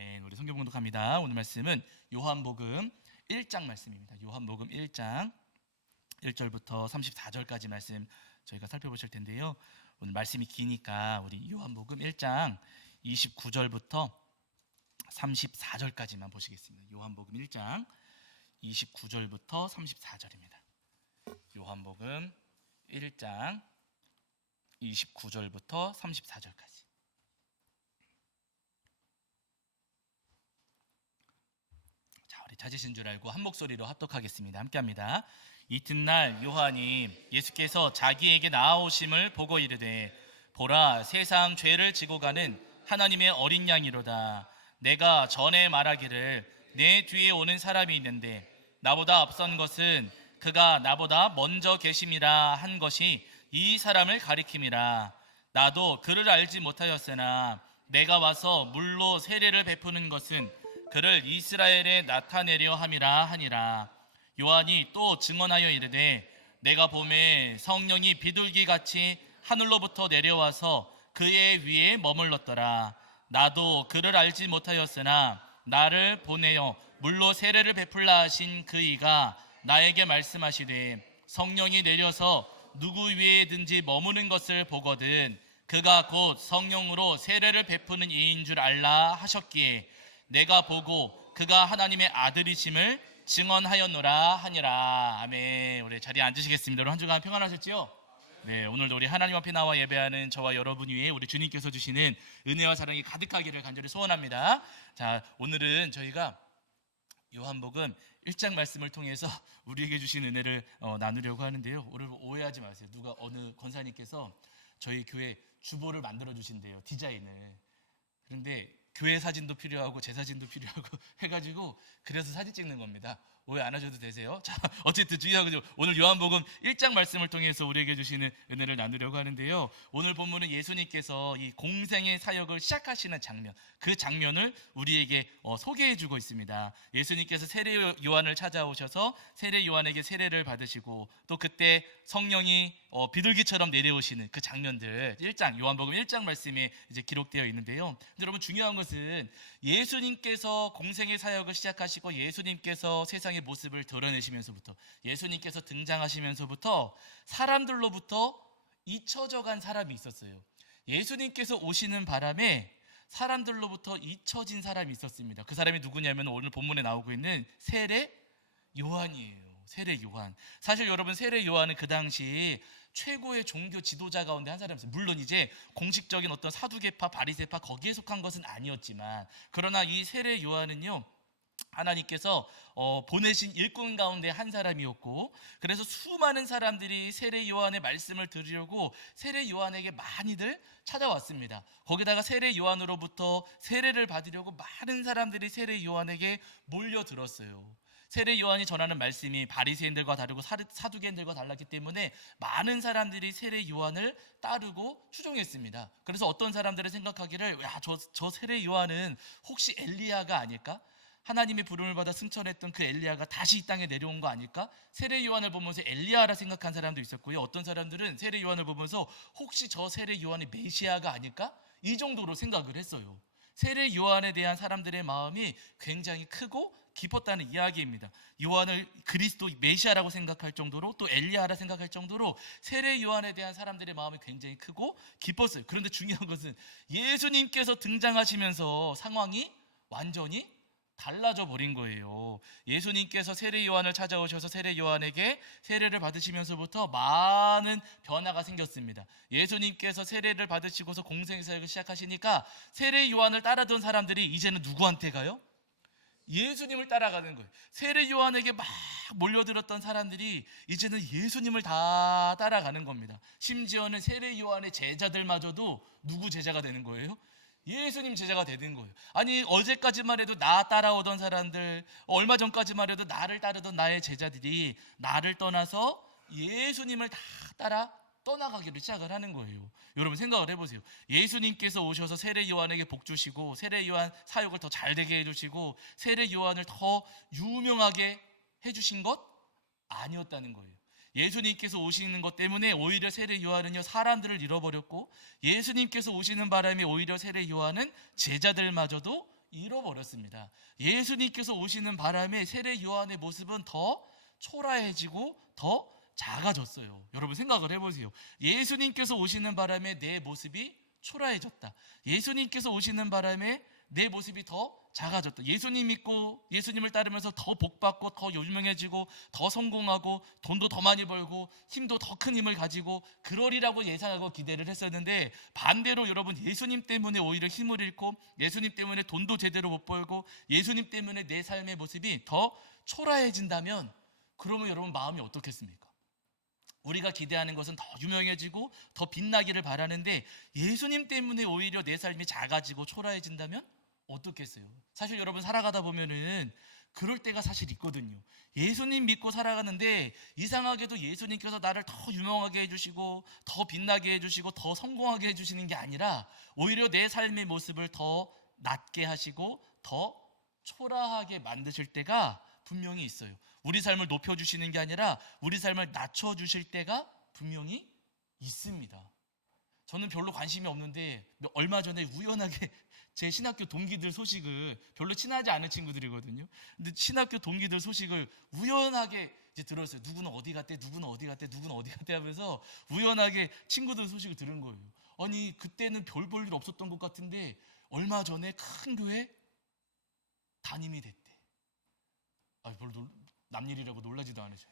아멘. 우리 성경 공독합니다. 오늘 말씀은 요한복음 1장 말씀입니다. 요한복음 1장 1절부터 34절까지 말씀 저희가 살펴보실 텐데요. 오늘 말씀이 기니까 우리 요한복음 1장 29절부터 34절까지만 보시겠습니다. 요한복음 1장 29절부터 34절입니다. 요한복음 1장 29절부터 34절까지. 자, 우리 찾으신 줄 알고 한 목소리로 합독하겠습니다. 함께합니다. 이튿날 요한이 예수께서 자기에게 나아오심을 보고 이르되, 보라, 세상 죄를 지고 가는 하나님의 어린 양이로다. 내가 전에 말하기를 내 뒤에 오는 사람이 있는데 나보다 앞선 것은 그가 나보다 먼저 계심이라 한 것이 이 사람을 가리킴이라. 나도 그를 알지 못하였으나 내가 와서 물로 세례를 베푸는 것은 그를 이스라엘에 나타내려 함이라 하니라. 요한이 또 증언하여 이르되, 내가 보매 성령이 비둘기같이 하늘로부터 내려와서 그의 위에 머물렀더라. 나도 그를 알지 못하였으나 나를 보내어 물로 세례를 베풀라 하신 그이가 나에게 말씀하시되, 성령이 내려서 누구 위에든지 머무는 것을 보거든 그가 곧 성령으로 세례를 베푸는 이인 줄 알라 하셨기에 내가 보고 그가 하나님의 아들이심을 증언하였노라 하니라. 아멘. 우리 자리에 앉으시겠습니다. 오늘 한 주간 평안하셨지요? 네, 오늘도 우리 하나님 앞에 나와 예배하는 저와 여러분 위에 우리 주님께서 주시는 은혜와 사랑이 가득하기를 간절히 소원합니다. 자, 오늘은 저희가 요한복음 1장 말씀을 통해서 우리에게 주신 은혜를 나누려고 하는데요. 오늘 오해하지 마세요. 누가 어느 권사님께서 저희 교회 주보를 만들어 주신대요. 디자인을. 그런데 교회 사진도 필요하고 제 사진도 필요하고 해가지고 그래서 사진 찍는 겁니다. 오해 안 하셔도 되세요. 자, 어쨌든 주의하고 오늘 요한복음 1장 말씀을 통해서 우리에게 주시는 은혜를 나누려고 하는데요. 오늘 본문은 예수님께서 이 공생의 사역을 시작하시는 장면, 그 장면을 우리에게 소개해주고 있습니다. 예수님께서 세례 요한을 찾아오셔서 세례 요한에게 세례를 받으시고 또 그때 성령이 비둘기처럼 내려오시는 그 장면들, 1장 요한복음 1장 말씀에 이제 기록되어 있는데요. 여러분, 중요한 것은 예수님께서 공생의 사역을 시작하시고 예수님께서 세상의 모습을 드러내시면서부터, 예수님께서 등장하시면서부터 사람들로부터 잊혀져 간 사람이 있었어요. 예수님께서 오시는 바람에 사람들로부터 잊혀진 사람이 있었습니다. 그 사람이 누구냐면 오늘 본문에 나오고 있는 세례 요한이에요. 세례 요한. 사실 여러분, 세례 요한은 그 당시 최고의 종교 지도자 가운데 한 사람이었어요. 물론 이제 공식적인 어떤 사두개파, 바리새파 거기에 속한 것은 아니었지만, 그러나 이 세례 요한은요, 하나님께서 보내신 일꾼 가운데 한 사람이었고, 그래서 수많은 사람들이 세례 요한의 말씀을 들으려고 세례 요한에게 많이들 찾아왔습니다. 거기다가 세례 요한으로부터 세례를 받으려고 많은 사람들이 세례 요한에게 몰려들었어요. 세례 요한이 전하는 말씀이 바리새인들과 다르고 사두개인들과 달랐기 때문에 많은 사람들이 세례 요한을 따르고 추종했습니다. 그래서 어떤 사람들은 생각하기를, 저 세례 요한은 혹시 엘리야가 아닐까? 하나님의 부름을 받아 승천했던 그 엘리야가 다시 이 땅에 내려온 거 아닐까? 세례 요한을 보면서 엘리야라 생각한 사람도 있었고요. 어떤 사람들은 세례 요한을 보면서 혹시 저 세례 요한이 메시아가 아닐까? 이 정도로 생각을 했어요. 세례 요한에 대한 사람들의 마음이 굉장히 크고 깊었다는 이야기입니다. 요한을 그리스도 메시아라고 생각할 정도로, 또 엘리야라 생각할 정도로 세례 요한에 대한 사람들의 마음이 굉장히 크고 깊었어요. 그런데 중요한 것은 예수님께서 등장하시면서 상황이 완전히 달라져 버린 거예요. 예수님께서 세례 요한을 찾아오셔서 세례 요한에게 세례를 받으시면서부터 많은 변화가 생겼습니다. 예수님께서 세례를 받으시고서 공생의 사역을 시작하시니까 세례 요한을 따라던 사람들이 이제는 누구한테 가요? 예수님을 따라가는 거예요. 세례 요한에게 막 몰려들었던 사람들이 이제는 예수님을 다 따라가는 겁니다. 심지어는 세례 요한의 제자들마저도 누구 제자가 되는 거예요? 예수님 제자가 되는 거예요. 아니, 어제까지만 해도 나 따라오던 사람들, 얼마 전까지만 해도 나를 따르던 나의 제자들이 나를 떠나서 예수님을 다 따라 떠나가기를 시작을 하는 거예요. 여러분, 생각을 해보세요. 예수님께서 오셔서 세례 요한에게 복 주시고 세례 요한 사역을 더 잘 되게 해주시고 세례 요한을 더 유명하게 해주신 것 아니었다는 거예요. 예수님께서 오시는 것 때문에 오히려 세례 요한은요, 사람들을 잃어버렸고, 예수님께서 오시는 바람에 오히려 세례 요한은 제자들마저도 잃어버렸습니다. 예수님께서 오시는 바람에 세례 요한의 모습은 더 초라해지고 더 작아졌어요. 여러분 생각을 해보세요. 예수님께서 오시는 바람에 내 모습이 초라해졌다. 예수님께서 오시는 바람에 내 모습이 더 작아졌다. 예수님 믿고 예수님을 따르면서 더 복받고 더 유명해지고 더 성공하고 돈도 더 많이 벌고 힘도 더 큰 힘을 가지고 그러리라고 예상하고 기대를 했었는데, 반대로 여러분 예수님 때문에 오히려 힘을 잃고 예수님 때문에 돈도 제대로 못 벌고 예수님 때문에 내 삶의 모습이 더 초라해진다면, 그러면 여러분 마음이 어떻겠습니까? 우리가 기대하는 것은 더 유명해지고 더 빛나기를 바라는데 예수님 때문에 오히려 내 삶이 작아지고 초라해진다면 어떻겠어요? 사실 여러분 살아가다 보면은 그럴 때가 사실 있거든요. 예수님 믿고 살아가는데 이상하게도 예수님께서 나를 더 유명하게 해주시고 더 빛나게 해주시고 더 성공하게 해주시는 게 아니라 오히려 내 삶의 모습을 더 낮게 하시고 더 초라하게 만드실 때가 분명히 있어요. 우리 삶을 높여주시는 게 아니라 우리 삶을 낮춰주실 때가 분명히 있습니다. 저는 별로 관심이 없는데 얼마 전에 우연하게 제 신학교 동기들 소식을, 별로 친하지 않은 친구들이거든요. 근데 신학교 동기들 소식을 우연하게 이제 들었어요. 누구는 어디 갔대, 누구는 어디 갔대, 누구는 어디 갔대 하면서 우연하게 친구들 소식을 들은 거예요. 아니 그때는 별 볼 일 없었던 것 같은데 얼마 전에 큰 교회 담임이 됐대. 별로 남일이라고 놀라지도 않으셔.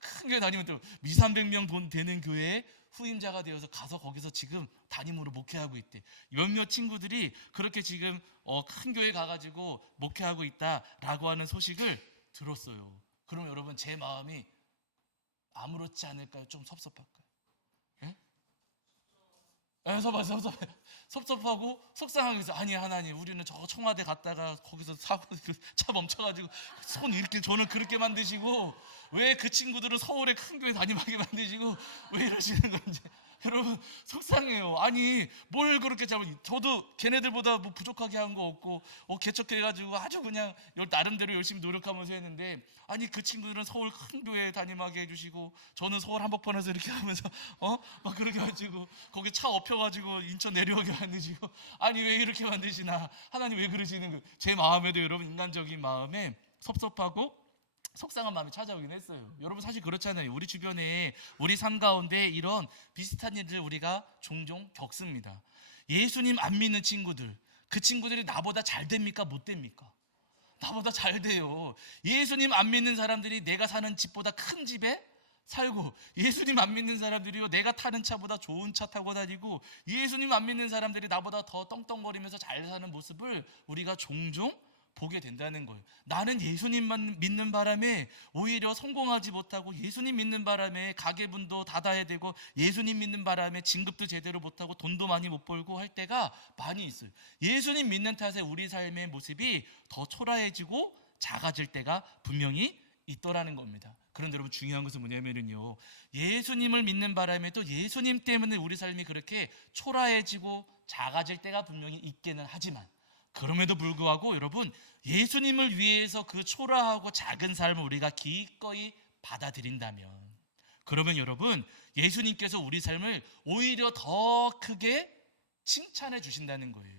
큰 교회 다니면 또 200~300명 되는 교회에 후임자가 되어서 가서 거기서 지금 담임으로 목회하고 있대. 몇몇 친구들이 그렇게 지금 큰 교회 가가지고 목회하고 있다라고 하는 소식을 들었어요. 그럼 여러분 제 마음이 아무렇지 않을까요? 좀 섭섭할까요? 예? 섭섭하고 속상하게 해서, 아니 하나님 우리는 저 청와대 갔다가 거기서 사고 차 멈춰가지고 손 이렇게, 저는 그렇게 만드시고 왜 그 친구들은 서울에 큰 교회 다니게 만드시고 왜 이러시는 건지 여러분 속상해요. 아니 뭘 그렇게 저도 걔네들보다 뭐 부족하게 한 거 없고 개척해가지고 아주 그냥 나름대로 열심히 노력하면서 했는데, 아니 그 친구들은 서울 큰 교회 다니게 해주시고 저는 서울 한복판에서 이렇게 하면서 막 그렇게 가지고 거기 차 엎혀가지고 인천 내려오게 만드시고, 아니 왜 이렇게 만드시나, 하나님 왜 그러시는 거예요? 제 마음에도 여러분 인간적인 마음에 섭섭하고 속상한 마음이 찾아오긴 했어요. 여러분 사실 그렇잖아요. 우리 주변에 우리 삶 가운데 이런 비슷한 일들 우리가 종종 겪습니다. 예수님 안 믿는 친구들, 그 친구들이 나보다 잘 됩니까? 못 됩니까? 나보다 잘 돼요. 예수님 안 믿는 사람들이 내가 사는 집보다 큰 집에 살고, 예수님 안 믿는 사람들이요 내가 타는 차보다 좋은 차 타고 다니고, 예수님 안 믿는 사람들이 나보다 더 떵떵거리면서 잘 사는 모습을 우리가 종종 보게 된다는 거예요. 나는 예수님만 믿는 바람에 오히려 성공하지 못하고, 예수님 믿는 바람에 가게문도 닫아야 되고, 예수님 믿는 바람에 진급도 제대로 못하고 돈도 많이 못 벌고 할 때가 많이 있어요. 예수님 믿는 탓에 우리 삶의 모습이 더 초라해지고 작아질 때가 분명히 있더라는 겁니다. 그런데 여러분 중요한 것은 뭐냐면요, 예수님을 믿는 바람에 또 예수님 때문에 우리 삶이 그렇게 초라해지고 작아질 때가 분명히 있기는 하지만, 그럼에도 불구하고 여러분 예수님을 위해서 그 초라하고 작은 삶을 우리가 기꺼이 받아들인다면, 그러면 여러분 예수님께서 우리 삶을 오히려 더 크게 칭찬해 주신다는 거예요.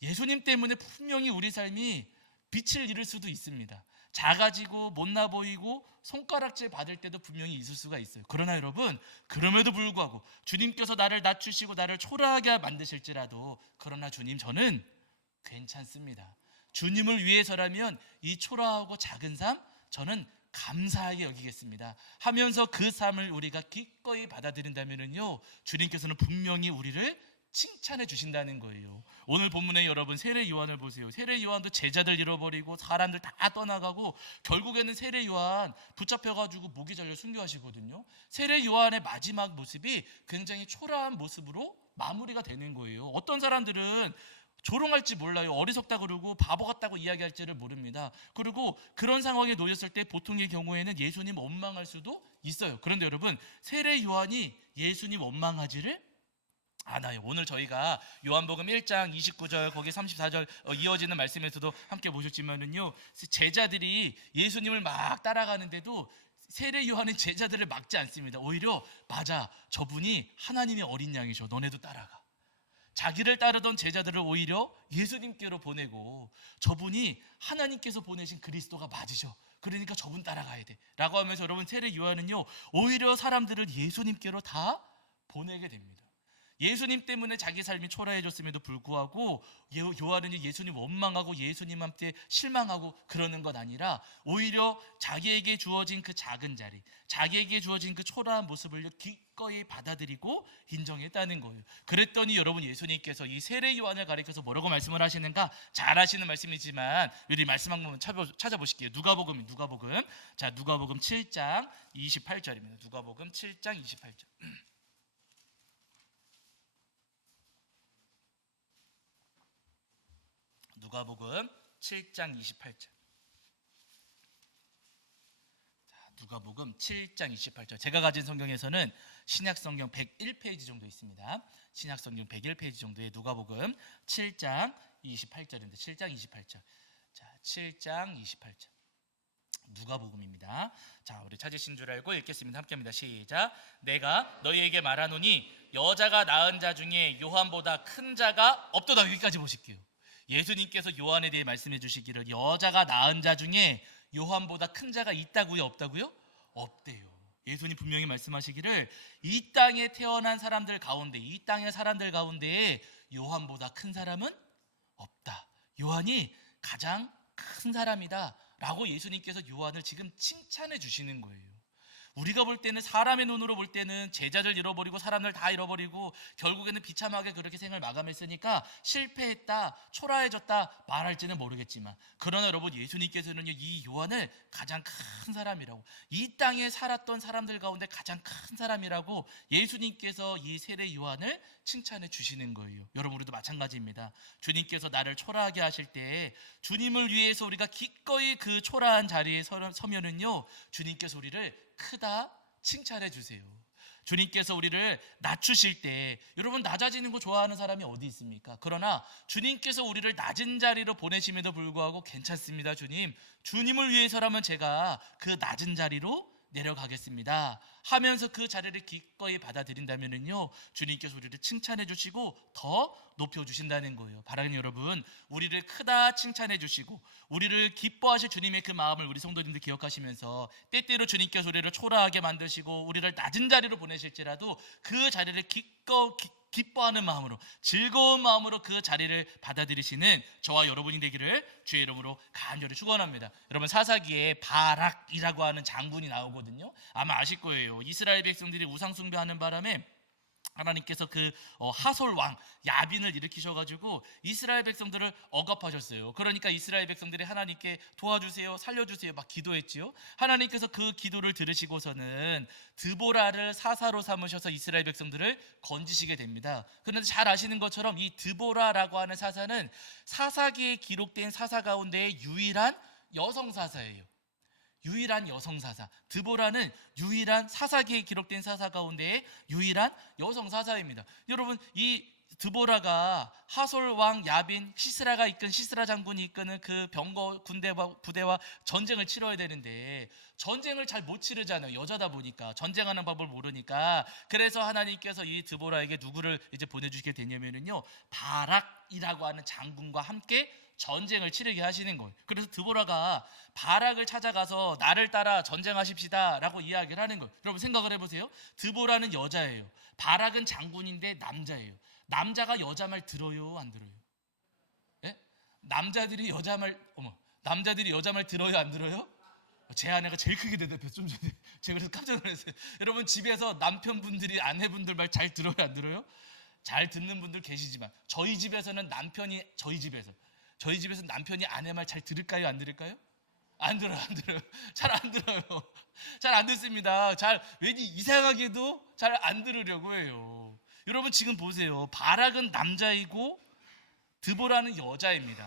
예수님 때문에 분명히 우리 삶이 빛을 잃을 수도 있습니다. 작아지고 못나 보이고 손가락질 받을 때도 분명히 있을 수가 있어요. 그러나 여러분 그럼에도 불구하고 주님께서 나를 낮추시고 나를 초라하게 만드실지라도, 그러나 주님 저는 괜찮습니다. 주님을 위해서라면 이 초라하고 작은 삶 저는 감사하게 여기겠습니다 하면서 그 삶을 우리가 기꺼이 받아들인다면요, 주님께서는 분명히 우리를 칭찬해 주신다는 거예요. 오늘 본문에 여러분 세례 요한을 보세요. 세례 요한도 제자들 잃어버리고 사람들 다 떠나가고 결국에는 세례 요한 붙잡혀가지고 목이 잘려 순교하시거든요. 세례 요한의 마지막 모습이 굉장히 초라한 모습으로 마무리가 되는 거예요. 어떤 사람들은 조롱할지 몰라요. 어리석다 그러고 바보 같다고 이야기할지를 모릅니다. 그리고 그런 상황에 놓였을 때 보통의 경우에는 예수님 원망할 수도 있어요. 그런데 여러분 세례 요한이 예수님 원망하지를 않아요. 오늘 저희가 요한복음 1장 29절 거기 34절 이어지는 말씀에서도 함께 보셨지만은요, 제자들이 예수님을 막 따라가는데도 세례 요한은 제자들을 막지 않습니다. 오히려 맞아, 저분이 하나님의 어린 양이셔, 너네도 따라가. 자기를 따르던 제자들을 오히려 예수님께로 보내고 저분이 하나님께서 보내신 그리스도가 맞으셔. 그러니까 저분 따라가야 돼 라고 하면서 여러분 세례 요한은요 오히려 사람들을 예수님께로 다 보내게 됩니다. 예수님 때문에 자기 삶이 초라해졌음에도 불구하고 요한은 예수님 원망하고 예수님한테 실망하고 그러는 것 아니라 오히려 자기에게 주어진 그 작은 자리, 자기에게 주어진 그 초라한 모습을 기꺼이 받아들이고 인정했다는 거예요. 그랬더니 여러분 예수님께서 이 세례 요한을 가리켜서 뭐라고 말씀을 하시는가? 잘 아시는 말씀이지만 우리 말씀 한 번 찾아보실게요. 누가복음. 자, 누가복음 7장 28절입니다. 누가복음 7장 28절. 누가복음 7장 28절. 누가복음 7장 28절. 제가 가진 성경에서는 신약성경 101페이지 정도 있습니다. 신약성경 101페이지 정도의 누가복음 7장 28절인데 7장 28절. 자, 7장 28절. 누가복음입니다. 자, 우리 찾으신 줄 알고 읽겠습니다. 함께합니다. 시작. 내가 너희에게 말하노니 여자가 낳은 자 중에 요한보다 큰 자가 없도다. 여기까지 보실게요. 예수님께서 요한에 대해 말씀해 주시기를 여자가 낳은 자 중에 요한보다 큰 자가 있다고요? 없다고요? 없대요. 예수님 분명히 말씀하시기를 이 땅에 태어난 사람들 가운데, 이 땅의 사람들 가운데에 요한보다 큰 사람은 없다. 요한이 가장 큰 사람이다 라고 예수님께서 요한을 지금 칭찬해 주시는 거예요. 우리가 볼 때는 사람의 눈으로 볼 때는 제자들 잃어버리고 사람들 다 잃어버리고 결국에는 비참하게 그렇게 생을 마감했으니까 실패했다, 초라해졌다 말할지는 모르겠지만 그러나 여러분 예수님께서는 이 요한을 가장 큰 사람이라고, 이 땅에 살았던 사람들 가운데 가장 큰 사람이라고 예수님께서 이 세례 요한을 칭찬해 주시는 거예요. 여러분 우리도 마찬가지입니다. 주님께서 나를 초라하게 하실 때 주님을 위해서 우리가 기꺼이 그 초라한 자리에 서면은요 주님께서 우리를 크다 칭찬해 주세요. 주님께서 우리를 낮추실 때 여러분 낮아지는 거 좋아하는 사람이 어디 있습니까? 그러나 주님께서 우리를 낮은 자리로 보내심에도 불구하고 괜찮습니다. 주님을 위해서라면 제가 그 낮은 자리로 내려가겠습니다 하면서 그 자리를 기꺼이 받아들인다면은요 주님께서 우리를 칭찬해 주시고 더 높여 주신다는 거예요. 바라는 여러분, 우리를 크다 칭찬해 주시고 우리를 기뻐하실 주님의 그 마음을 우리 성도님들 기억하시면서 때때로 주님께서 우리를 초라하게 만드시고 우리를 낮은 자리로 보내실지라도 그 자리를 기뻐하는 마음으로, 즐거운 마음으로 그 자리를 받아들이시는 저와 여러분이 되기를 주의 이름으로 간절히 축원합니다. 여러분 사사기에 바락이라고 하는 장군이 나오거든요. 아마 아실 거예요. 이스라엘 백성들이 우상 숭배하는 바람에 하나님께서 그 하솔 왕 야빈을 일으키셔가지고 이스라엘 백성들을 억압하셨어요. 그러니까 이스라엘 백성들이 하나님께 도와주세요, 살려주세요 막 기도했지요. 하나님께서 그 기도를 들으시고서는 드보라를 사사로 삼으셔서 이스라엘 백성들을 건지시게 됩니다. 그런데 잘 아시는 것처럼 이 드보라라고 하는 사사는 사사기에 기록된 사사 가운데 유일한 여성 사사예요. 유일한 여성 사사. 드보라는 유일한 사사기에 기록된 사사 가운데의 유일한 여성 사사입니다. 여러분 이 드보라가 하솔 왕 야빈 시스라가 이끈 시스라 장군이 이끄는 그 병거 부대와 전쟁을 치러야 되는데 전쟁을 잘 못 치르잖아요. 여자다 보니까 전쟁하는 법을 모르니까. 그래서 하나님께서 이 드보라에게 누구를 이제 보내주시게 되냐면은요 바락이라고 하는 장군과 함께 전쟁을 치르게 하시는 거예요. 그래서 드보라가 바락을 찾아가서 나를 따라 전쟁하십시다 라고 이야기를 하는 거예요. 여러분 생각을 해보세요. 드보라는 여자예요. 바락은 장군인데 남자예요. 남자가 여자 말 들어요, 안 들어요? 예? 남자들이 여자 말 들어요, 안 들어요? 제 아내가 제일 크게 대답했어요. 좀 전에 제가 그래서 깜짝 놀랐어요. 여러분 집에서 남편분들이 아내분들 말 잘 들어요, 안 들어요? 잘 듣는 분들 계시지만 저희 집에서는 남편이 아내 말 잘 들을까요, 안 들을까요? 안 들어요. 잘 안 들어요. 잘 안 듣습니다. 왠지 이상하게도 잘 안 들으려고 해요. 여러분 지금 보세요. 바락은 남자이고 드보라는 여자입니다.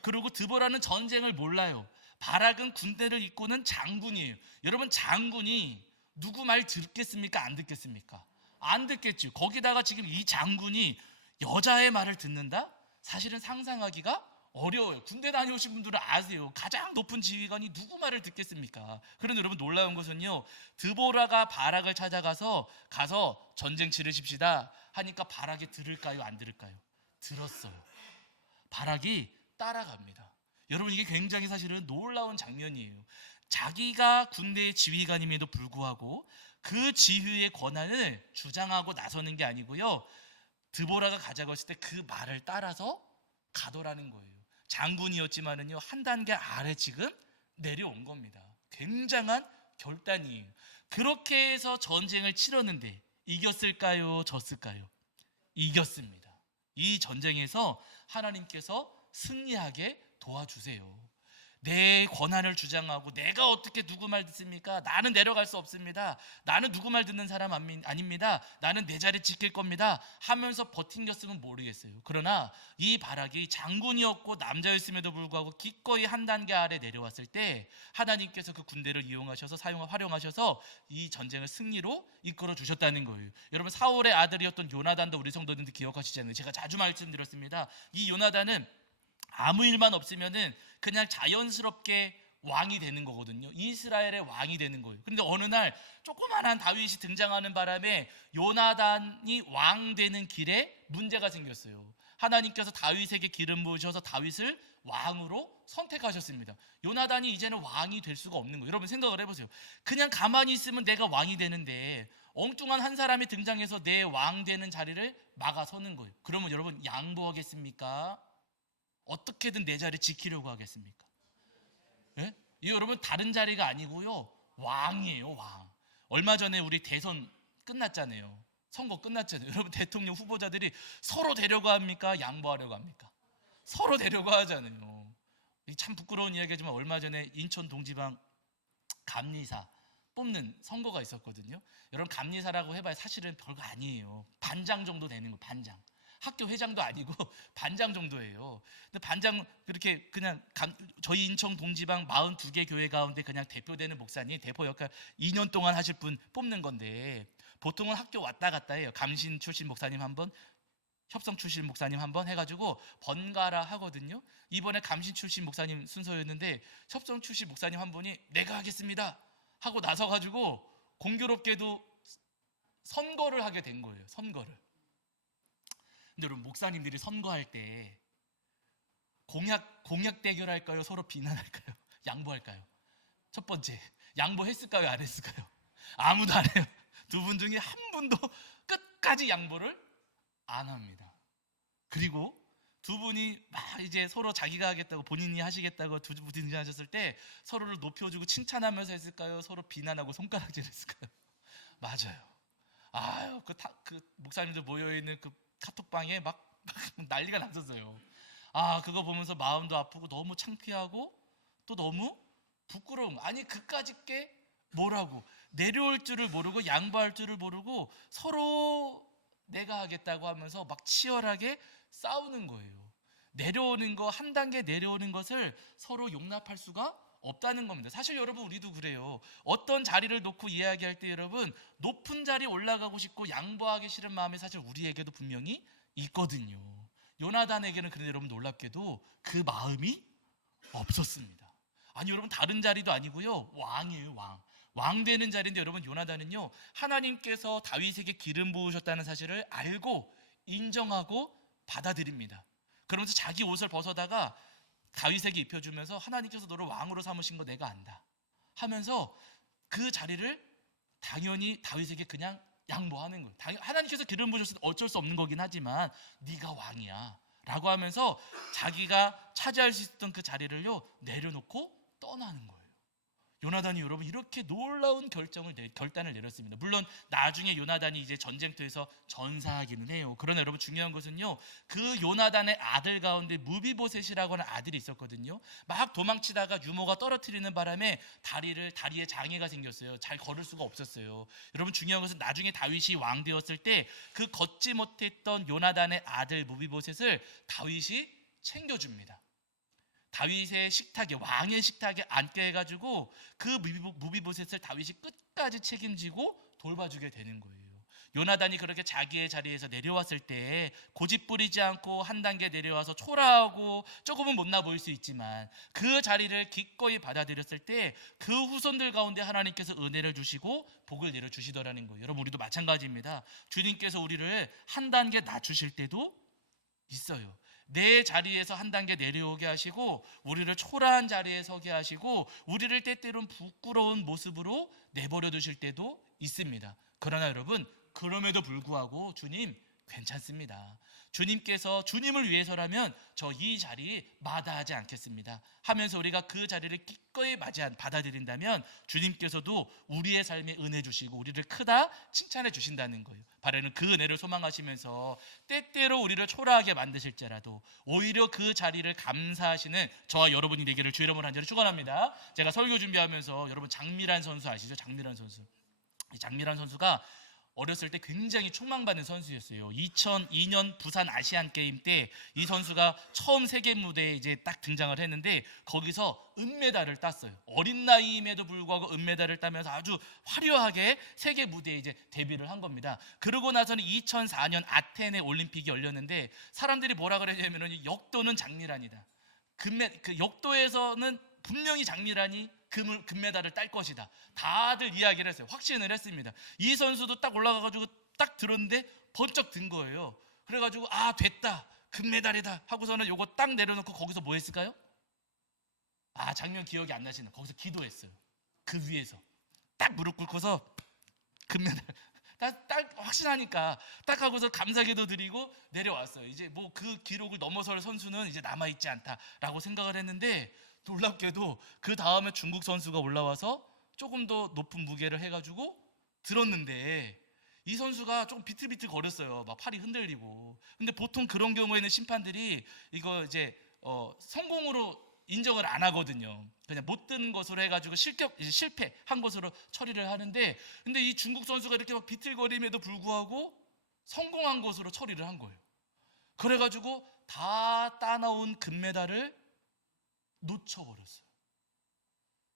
그리고 드보라는 전쟁을 몰라요. 바락은 군대를 이끄는 장군이에요. 여러분 장군이 누구 말 듣겠습니까? 안 듣겠습니까? 안 듣겠죠. 거기다가 지금 이 장군이 여자의 말을 듣는다? 사실은 상상하기가 어려워요. 군대 다녀오신 분들은 아세요. 가장 높은 지휘관이 누구 말을 듣겠습니까? 그런데 여러분 놀라운 것은요, 드보라가 바락을 찾아가서 전쟁 치르십시다 하니까 바락이 들을까요, 안 들을까요? 들었어요. 바락이 따라갑니다. 여러분, 이게 굉장히 사실은 놀라운 장면이에요. 자기가 군대의 지휘관임에도 불구하고 그 지휘의 권한을 주장하고 나서는 게 아니고요, 드보라가 가자고 했을 때 그 말을 따라서 가더라는 거예요. 장군이었지만은요, 한 단계 아래 지금 내려온 겁니다. 굉장한 결단이에요. 그렇게 해서 전쟁을 치렀는데 이겼을까요, 졌을까요? 이겼습니다. 이 전쟁에서 하나님께서 승리하게 도와주세요. 내 권한을 주장하고 내가 어떻게 누구 말 듣습니까? 나는 내려갈 수 없습니다. 나는 누구 말 듣는 사람 아닙니다. 나는 내 자리 지킬 겁니다 하면서 버틴겼으면 모르겠어요. 그러나 이 바락이 장군이었고 남자였음에도 불구하고 기꺼이 한 단계 아래 내려왔을 때 하나님께서 그 군대를 이용하셔서 활용하셔서 이 전쟁을 승리로 이끌어 주셨다는 거예요. 여러분, 사울의 아들이었던 요나단도 우리 성도님들 기억하시잖아요. 제가 자주 말씀드렸습니다. 이 요나단은 아무 일만 없으면은 그냥 자연스럽게 왕이 되는 거거든요. 이스라엘의 왕이 되는 거예요. 그런데 어느 날 조그만한 다윗이 등장하는 바람에 요나단이 왕 되는 길에 문제가 생겼어요. 하나님께서 다윗에게 기름 부으셔서 다윗을 왕으로 선택하셨습니다. 요나단이 이제는 왕이 될 수가 없는 거예요. 여러분, 생각을 해보세요. 그냥 가만히 있으면 내가 왕이 되는데 엉뚱한 한 사람이 등장해서 내 왕 되는 자리를 막아서는 거예요. 그러면 여러분, 양보하겠습니까? 어떻게든 내 자리 지키려고 하겠습니까? 예? 이 여러분, 다른 자리가 아니고요, 왕이에요, 왕. 얼마 전에 우리 대선 끝났잖아요. 선거 끝났잖아요. 여러분, 대통령 후보자들이 서로 되려고 합니까? 양보하려고 합니까? 서로 되려고 하잖아요. 참 부끄러운 이야기지만 얼마 전에 인천 동지방 감리사 뽑는 선거가 있었거든요. 여러분, 감리사라고 해봐야 사실은 별거 아니에요. 반장 정도 되는 거, 반장. 학교 회장도 아니고 반장 정도예요. 근데 반장, 그렇게 그냥 저희 인천 동지방 42개 교회 가운데 그냥 대표되는 목사님, 대표 역할 2년 동안 하실 분 뽑는 건데, 보통은 학교 왔다 갔다 해요. 감신 출신 목사님 한 번, 협성 출신 목사님 한 번 해가지고 번갈아 하거든요. 이번에 감신 출신 목사님 순서였는데 협성 출신 목사님 한 분이 내가 하겠습니다 하고 나서가지고 공교롭게도 선거를 하게 된 거예요. 선거를. 근데 여러분, 목사님들이 선거할 때 공약 대결할까요? 서로 비난할까요? 양보할까요? 첫 번째, 양보했을까요? 안 했을까요? 아무도 안 해요. 두 분 중에 한 분도 끝까지 양보를 안 합니다. 그리고 두 분이 막 이제 서로 자기가 하겠다고, 본인이 하시겠다고 두 분이 하셨을 때 서로를 높여주고 칭찬하면서 했을까요? 서로 비난하고 손가락질 했을까요? 맞아요. 아유, 그 목사님들 모여있는 그 카톡방에 막 난리가 났었어요. 그거 보면서 마음도 아프고 너무 창피하고 또 너무 부끄러운, 아니 그까짓 게 뭐라고, 내려올 줄을 모르고 양보할 줄을 모르고 서로 내가 하겠다고 하면서 막 치열하게 싸우는 거예요. 내려오는 거, 한 단계 내려오는 것을 서로 용납할 수가 없다는 겁니다. 사실 여러분, 우리도 그래요. 어떤 자리를 놓고 이야기할 때 여러분, 높은 자리 올라가고 싶고 양보하기 싫은 마음이 사실 우리에게도 분명히 있거든요. 요나단에게는 그런데 여러분, 놀랍게도 그 마음이 없었습니다. 아니 여러분, 다른 자리도 아니고요, 왕이에요, 왕. 왕 되는 자리인데 여러분, 요나단은요, 하나님께서 다윗에게 기름 부으셨다는 사실을 알고 인정하고 받아들입니다. 그러면서 자기 옷을 벗어다가 다윗에게 입혀주면서 하나님께서 너를 왕으로 삼으신 거 내가 안다 하면서 그 자리를 당연히 다윗에게 그냥 양보하는 거예요. 하나님께서 기름 부으셨을 때 어쩔 수 없는 거긴 하지만 네가 왕이야 라고 하면서 자기가 차지할 수 있었던 그 자리를요, 내려놓고 떠나는 거예요. 요나단이 여러분, 이렇게 놀라운 결단을 내렸습니다. 물론 나중에 요나단이 이제 전쟁터에서 전사하기는 해요. 그러나 여러분, 중요한 것은요, 그 요나단의 아들 가운데 무비보셋이라고 하는 아들이 있었거든요. 막 도망치다가 유모가 떨어뜨리는 바람에 다리에 장애가 생겼어요. 잘 걸을 수가 없었어요. 여러분, 중요한 것은 나중에 다윗이 왕 되었을 때 그 걷지 못했던 요나단의 아들 무비보셋을 다윗이 챙겨줍니다. 다윗의 식탁에, 왕의 식탁에 앉게 해가지고 그 무비보셋을 다윗이 끝까지 책임지고 돌봐주게 되는 거예요. 요나단이 그렇게 자기의 자리에서 내려왔을 때 고집 부리지 않고 한 단계 내려와서 초라하고 조금은 못나 보일 수 있지만 그 자리를 기꺼이 받아들였을 때 그 후손들 가운데 하나님께서 은혜를 주시고 복을 내려주시더라는 거예요. 여러분, 우리도 마찬가지입니다. 주님께서 우리를 한 단계 낮추실 때도 있어요. 내 자리에서 한 단계 내려오게 하시고 우리를 초라한 자리에 서게 하시고 우리를 때때로는 부끄러운 모습으로 내버려 두실 때도 있습니다. 그러나 여러분, 그럼에도 불구하고 주님 괜찮습니다. 주님께서 주님을 위해서라면 저 이 자리 마다하지 않겠습니다 하면서 우리가 그 자리를 기꺼이 받아들인다면 주님께서도 우리의 삶에 은혜 주시고 우리를 크다 칭찬해 주신다는 거예요. 바라는 그 은혜를 소망하시면서 때때로 우리를 초라하게 만드실지라도 오히려 그 자리를 감사하시는 저와 여러분이 되기를 주 이름으로 간절히 축원합니다. 제가 설교 준비하면서 여러분 장미란 선수 아시죠? 장미란 선수. 이 장미란 선수가 어렸을 때 굉장히 촉망받는 선수였어요. 2002년 부산 아시안 게임 때 이 선수가 처음 세계 무대에 이제 딱 등장을 했는데 거기서 은메달을 땄어요. 어린 나이임에도 불구하고 은메달을 따면서 아주 화려하게 세계 무대에 이제 데뷔를 한 겁니다. 그러고 나서는 2004년 아테네 올림픽이 열렸는데 사람들이 뭐라 그랬냐면은 역도는 장미란이다. 그 역도에서는 분명히 장미란이 금메달을 딸 것이다. 다들 이야기를 했어요. 확신을 했습니다. 이 선수도 딱 올라가가지고 딱 들었는데 번쩍 든 거예요. 그래가지고 아 됐다 금메달이다 하고서는 요거 딱 내려놓고 거기서 뭐 했을까요? 아 장면 기억이 안 나시는 거기서 기도했어요. 그 위에서 딱 무릎 꿇고서 금메달 딱 확신하니까 딱 하고서 감사기도 드리고 내려왔어요. 이제 뭐 그 기록을 넘어설 선수는 이제 남아있지 않다라고 생각을 했는데 놀랍게도 그 다음에 중국 선수가 올라와서 조금 더 높은 무게를 해가지고 들었는데 이 선수가 조금 비틀비틀 거렸어요. 막 팔이 흔들리고. 근데 보통 그런 경우에는 심판들이 이거 이제 성공으로 인정을 안 하거든요. 그냥 못 든 것으로 해가지고 실패한 것으로 처리를 하는데, 근데 이 중국 선수가 이렇게 막 비틀거림에도 불구하고 성공한 것으로 처리를 한 거예요. 그래가지고 다 따놓은 금메달을 놓쳐버렸어요.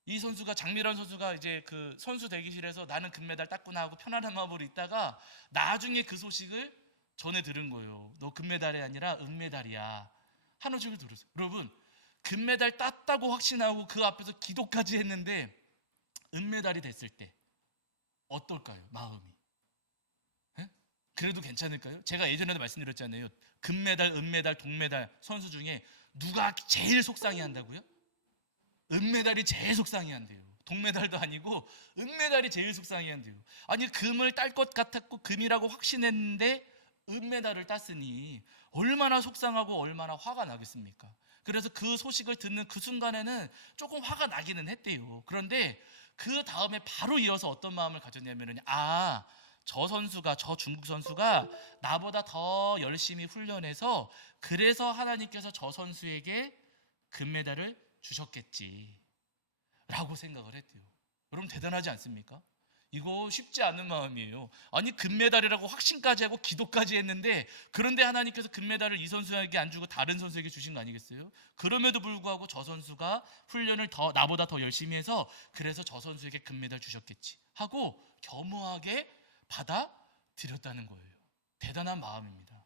이 선수가 장미란 선수가 이제 그 선수 대기실에서 나는 금메달 땄구나 하고 편안한 마음으로 있다가 나중에 그 소식을 전해 들은 거예요. 너 금메달이 아니라 은메달이야 하는 소식을 들었어요. 여러분, 금메달 땄다고 확신하고 그 앞에서 기도까지 했는데 은메달이 됐을 때 어떨까요? 마음이. 에? 그래도 괜찮을까요? 제가 예전에도 말씀드렸잖아요. 금메달, 은메달, 동메달 선수 중에 누가 제일 속상해 한다고요? 은메달이 제일 속상해 한대요. 동메달도 아니고 은메달이 제일 속상해 한대요. 아니 금을 딸 것 같았고 금이라고 확신했는데 은메달을 땄으니 얼마나 속상하고 얼마나 화가 나겠습니까? 그래서 그 소식을 듣는 그 순간에는 조금 화가 나기는 했대요. 그런데 그 다음에 바로 이어서 어떤 마음을 가졌냐면은 저 중국 선수가 나보다 더 열심히 훈련해서 그래서 하나님께서 저 선수에게 금메달을 주셨겠지 라고 생각을 했대요. 여러분 대단하지 않습니까? 이거 쉽지 않은 마음이에요. 아니 금메달이라고 확신까지 하고 기도까지 했는데 그런데 하나님께서 금메달을 이 선수에게 안 주고 다른 선수에게 주신 거 아니겠어요? 그럼에도 불구하고 저 선수가 훈련을 나보다 더 열심히 해서 그래서 저 선수에게 금메달 주셨겠지 하고 겸허하게 받아들였다는 거예요. 대단한 마음입니다.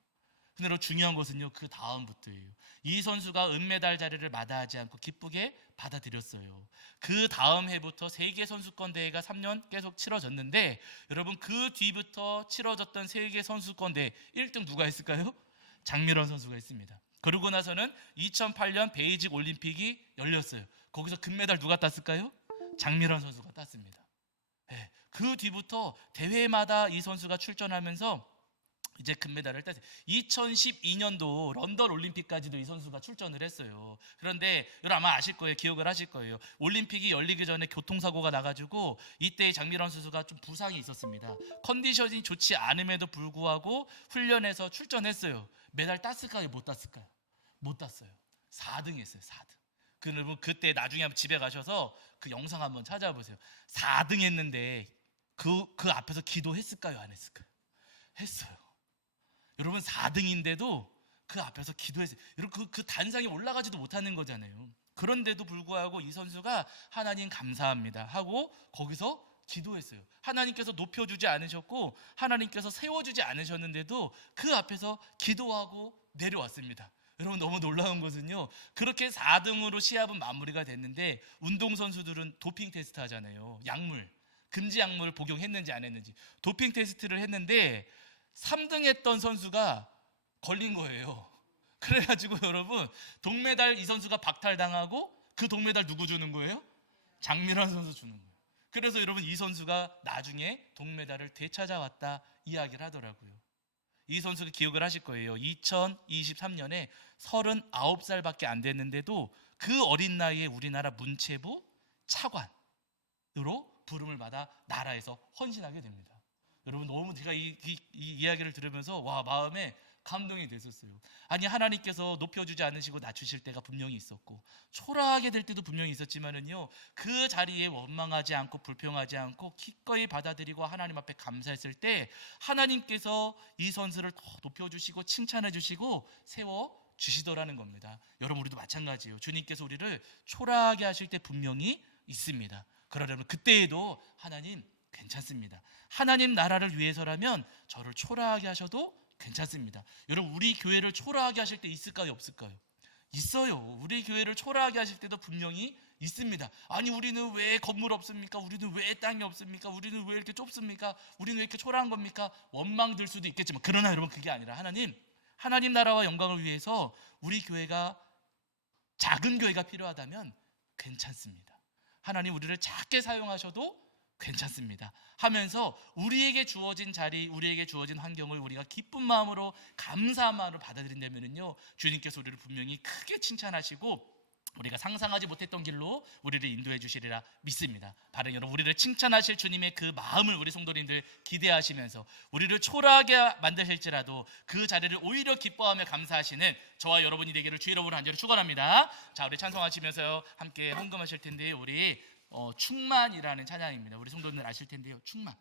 근데 중요한 것은요, 그 다음부터예요. 이 선수가 은메달 자리를 마다하지 않고 기쁘게 받아들였어요. 그 다음 해부터 세계 선수권 대회가 3년 계속 치러졌는데 여러분 그 뒤부터 치러졌던 세계 선수권 대회 1등 누가 했을까요? 장미란 선수가 했습니다. 그러고 나서는 2008년 베이징 올림픽이 열렸어요. 거기서 금메달 누가 땄을까요? 장미란 선수가 땄습니다. 네, 그 뒤부터 대회마다 이 선수가 출전하면서 이제 금메달을 땄어요. 2012년도 런던 올림픽까지도 이 선수가 출전을 했어요. 그런데 여러분 아마 아실 거예요. 기억을 하실 거예요. 올림픽이 열리기 전에 교통사고가 나가지고 이때 장미란 선수가 좀 부상이 있었습니다. 컨디션이 좋지 않음에도 불구하고 훈련해서 출전했어요. 메달 땄을까요? 못 땄을까요? 못 땄어요. 4등 했어요. 4등. 여러분 그때 나중에 한번 집에 가셔서 그 영상 한번 찾아보세요. 4등 했는데 그 앞에서 기도했을까요? 안 했을까요? 했어요. 여러분 4등인데도 그 앞에서 기도했어요. 여러분 그 단상에 올라가지도 못하는 거잖아요. 그런데도 불구하고 이 선수가 하나님 감사합니다 하고 거기서 기도했어요. 하나님께서 높여주지 않으셨고 하나님께서 세워주지 않으셨는데도 그 앞에서 기도하고 내려왔습니다. 여러분, 너무 놀라운 것은요, 그렇게 4등으로 시합은 마무리가 됐는데 운동선수들은 도핑 테스트 하잖아요. 약물, 금지 약물을 복용했는지 안 했는지 도핑 테스트를 했는데 3등 했던 선수가 걸린 거예요. 그래가지고 여러분, 동메달 이 선수가 박탈당하고 그 동메달 누구 주는 거예요? 장민환 선수 주는 거예요. 그래서 여러분, 이 선수가 나중에 동메달을 되찾아왔다 이야기를 하더라고요. 이 선수가 기억을 하실 거예요. 2023년에 39살밖에 안 됐는데도 그 어린 나이에 우리나라 문체부 차관으로 부름을 받아 나라에서 헌신하게 됩니다. 여러분, 너무 제가 이 이야기를 들으면서 와, 마음에 감동이 됐었어요. 아니, 하나님께서 높여주지 않으시고 낮추실 때가 분명히 있었고 초라하게 될 때도 분명히 있었지만은요, 그 자리에 원망하지 않고 불평하지 않고 기꺼이 받아들이고 하나님 앞에 감사했을 때 하나님께서 이 선수를 더 높여주시고 칭찬해 주시고 세워 주시더라는 겁니다. 여러분, 우리도 마찬가지예요. 주님께서 우리를 초라하게 하실 때 분명히 있습니다. 그러려면 그때에도 하나님 괜찮습니다. 하나님 나라를 위해서라면 저를 초라하게 하셔도 괜찮습니다. 여러분, 우리 교회를 초라하게 하실 때 있을까요, 없을까요? 있어요. 우리 교회를 초라하게 하실 때도 분명히 있습니다. 아니, 우리는 왜 건물 없습니까? 우리는 왜 땅이 없습니까? 우리는 왜 이렇게 좁습니까? 우리는 왜 이렇게 초라한 겁니까? 원망 들 수도 있겠지만, 그러나 여러분, 그게 아니라 하나님 나라와 영광을 위해서 우리 교회가 작은 교회가 필요하다면 괜찮습니다. 하나님 우리를 작게 사용하셔도 괜찮습니다 하면서 우리에게 주어진 자리, 우리에게 주어진 환경을 우리가 기쁜 마음으로 감사한 마음으로 받아들인다면요, 주님께서 우리를 분명히 크게 칭찬하시고 우리가 상상하지 못했던 길로 우리를 인도해 주시리라 믿습니다. 바로 여러분, 우리를 칭찬하실 주님의 그 마음을 우리 성도님들 기대하시면서 우리를 초라하게 만드실지라도 그 자리를 오히려 기뻐하며 감사하시는 저와 여러분이 되기를 주의 이름으로 간절히 축원합니다. 자, 우리 찬송하시면서 함께 헌금하실 텐데요, 우리 충만이라는 찬양입니다. 우리 성도님들 아실 텐데요, 충만.